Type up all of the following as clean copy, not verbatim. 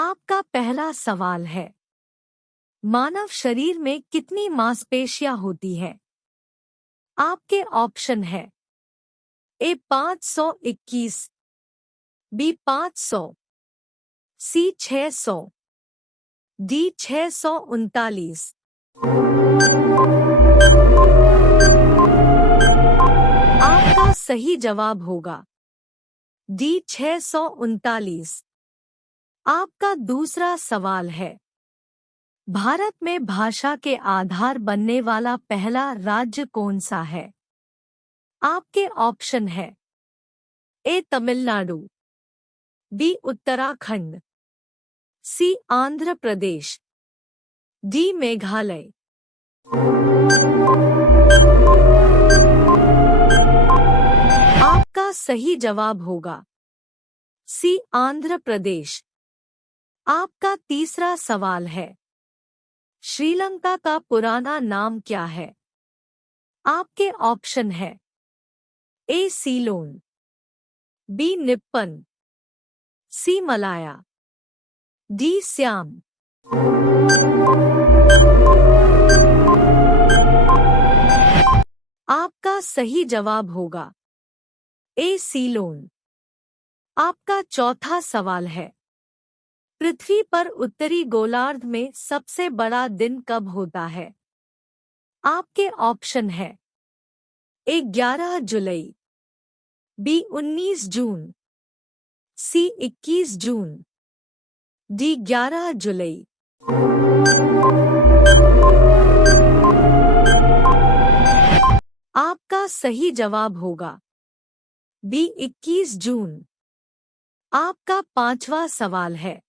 आपका पहला सवाल है, मानव शरीर में कितनी मांसपेशियां होती हैं? आपके ऑप्शन है ए 521, बी 500, सी 600, डी 639। आपका सही जवाब होगा डी 639। आपका दूसरा सवाल है, भारत में भाषा के आधार बनने वाला पहला राज्य कौन सा है? आपके ऑप्शन है ए तमिलनाडु, बी उत्तराखंड, सी आंध्र प्रदेश, डी मेघालय। आपका सही जवाब होगा सी आंध्र प्रदेश। आपका तीसरा सवाल है, श्रीलंका का पुराना नाम क्या है? आपके ऑप्शन है ए सीलोन, बी निप्पन, सी मलाया, डी श्याम। आपका सही जवाब होगा ए सीलोन। आपका चौथा सवाल है, पृथ्वी पर उत्तरी गोलार्ध में सबसे बड़ा दिन कब होता है? आपके ऑप्शन है ए 11 जुलाई, बी 19 जून, सी 21 जून, डी 11 जुलाई। आपका सही जवाब होगा बी 21 जून। आपका पांचवा सवाल है,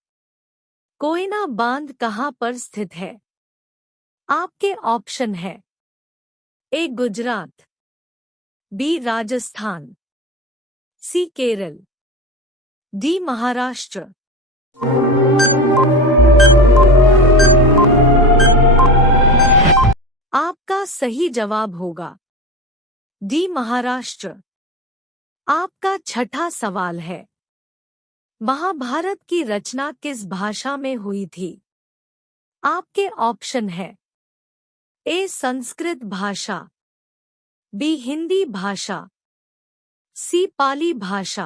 कोयना बांध कहाँ पर स्थित है? आपके ऑप्शन है ए गुजरात, बी राजस्थान, सी केरल, डी महाराष्ट्र। आपका सही जवाब होगा डी महाराष्ट्र। आपका छठा सवाल है, महाभारत की रचना किस भाषा में हुई थी? आपके ऑप्शन है ए संस्कृत भाषा, बी हिंदी भाषा, सी पाली भाषा,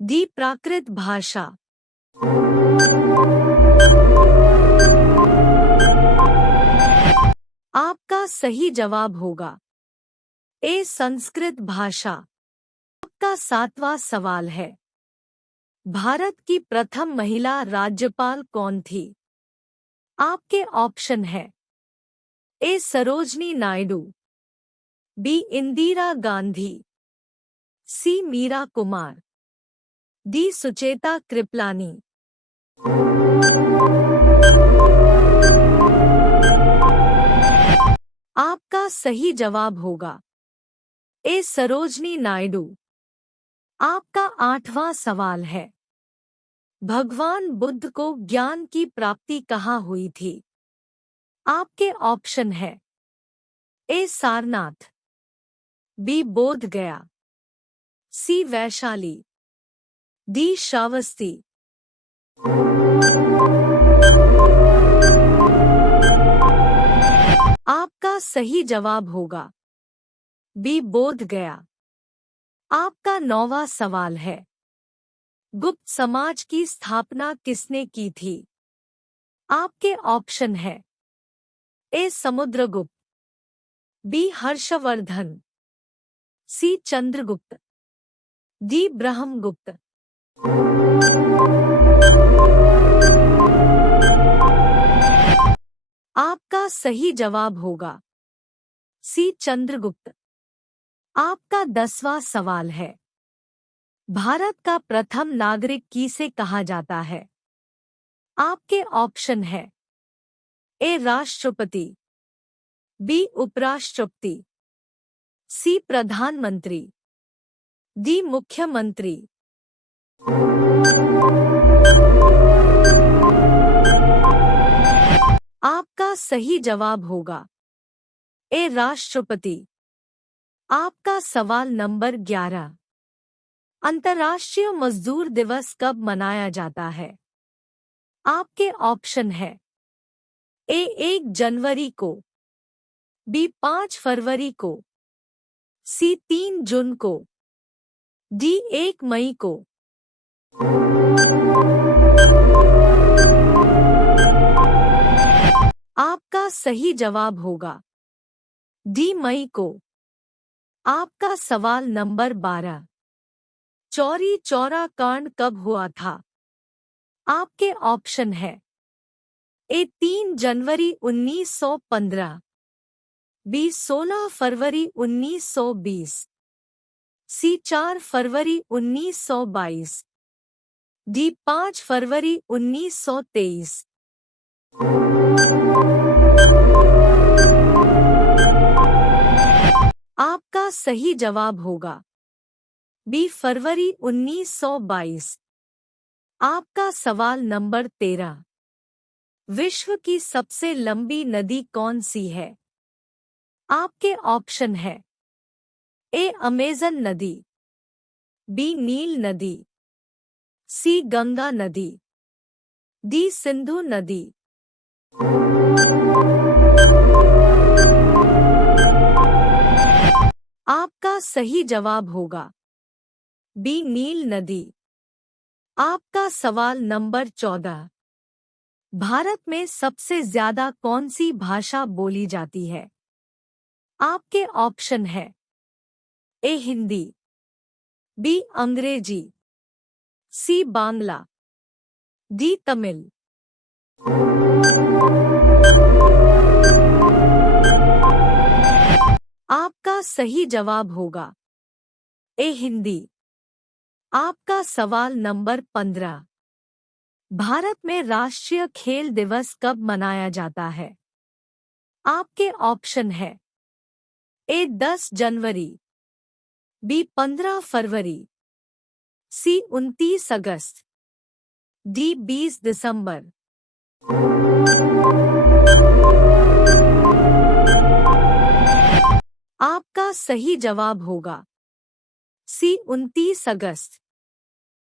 डी प्राकृत भाषा। आपका सही जवाब होगा ए संस्कृत भाषा। आपका सातवां सवाल है, भारत की प्रथम महिला राज्यपाल कौन थी? आपके ऑप्शन है ए सरोजनी नायडू, बी इंदिरा गांधी, सी मीरा कुमार, डी सुचेता कृपलानी। आपका सही जवाब होगा ए सरोजनी नायडू। आपका आठवां सवाल है, भगवान बुद्ध को ज्ञान की प्राप्ति कहाँ हुई थी? आपके ऑप्शन है ए सारनाथ, बी बोध गया, सी वैशाली, डी श्रावस्ती। आपका सही जवाब होगा बी बोध गया। आपका नौवां सवाल है, गुप्त समाज की स्थापना किसने की थी? आपके ऑप्शन है ए समुद्रगुप्त, बी हर्षवर्धन, सी चंद्रगुप्त, डी ब्रह्मगुप्त। आपका सही जवाब होगा सी चंद्रगुप्त। आपका 10वां सवाल है, भारत का प्रथम नागरिक किसे कहा जाता है? आपके ऑप्शन है ए राष्ट्रपति, बी उपराष्ट्रपति, सी प्रधानमंत्री, डी मुख्यमंत्री। आपका सही जवाब होगा ए राष्ट्रपति। आपका सवाल नंबर 11, अंतर्राष्ट्रीय मजदूर दिवस कब मनाया जाता है? आपके ऑप्शन है ए 1 जनवरी को, बी 5 फरवरी को, सी 3 जून को, डी 1 मई को। आपका सही जवाब होगा डी मई को। आपका सवाल नंबर 12, चौरी चौरा कांड कब हुआ था? आपके ऑप्शन है ए 3 जनवरी 1915, बी 16 फरवरी 1920, सी 4 फरवरी 1922, डी 5 फरवरी 1923। आपका सही जवाब होगा बी फरवरी 1922। आपका सवाल नंबर 13, विश्व की सबसे लंबी नदी कौन सी है? आपके ऑप्शन है ए अमेज़न नदी, बी नील नदी, सी गंगा नदी, डी सिंधु नदी। आपका सही जवाब होगा बी नील नदी। आपका सवाल नंबर 14, भारत में सबसे ज्यादा कौन सी भाषा बोली जाती है? आपके ऑप्शन है ए हिंदी, बी अंग्रेजी, सी बांग्ला, डी तमिल। आपका सही जवाब होगा ए हिंदी। आपका सवाल नंबर 15, भारत में राष्ट्रीय खेल दिवस कब मनाया जाता है? आपके ऑप्शन है ए 10 जनवरी, बी 15 फरवरी, सी 29 अगस्त, डी 20 दिसंबर। आपका सही जवाब होगा सी 29 अगस्त।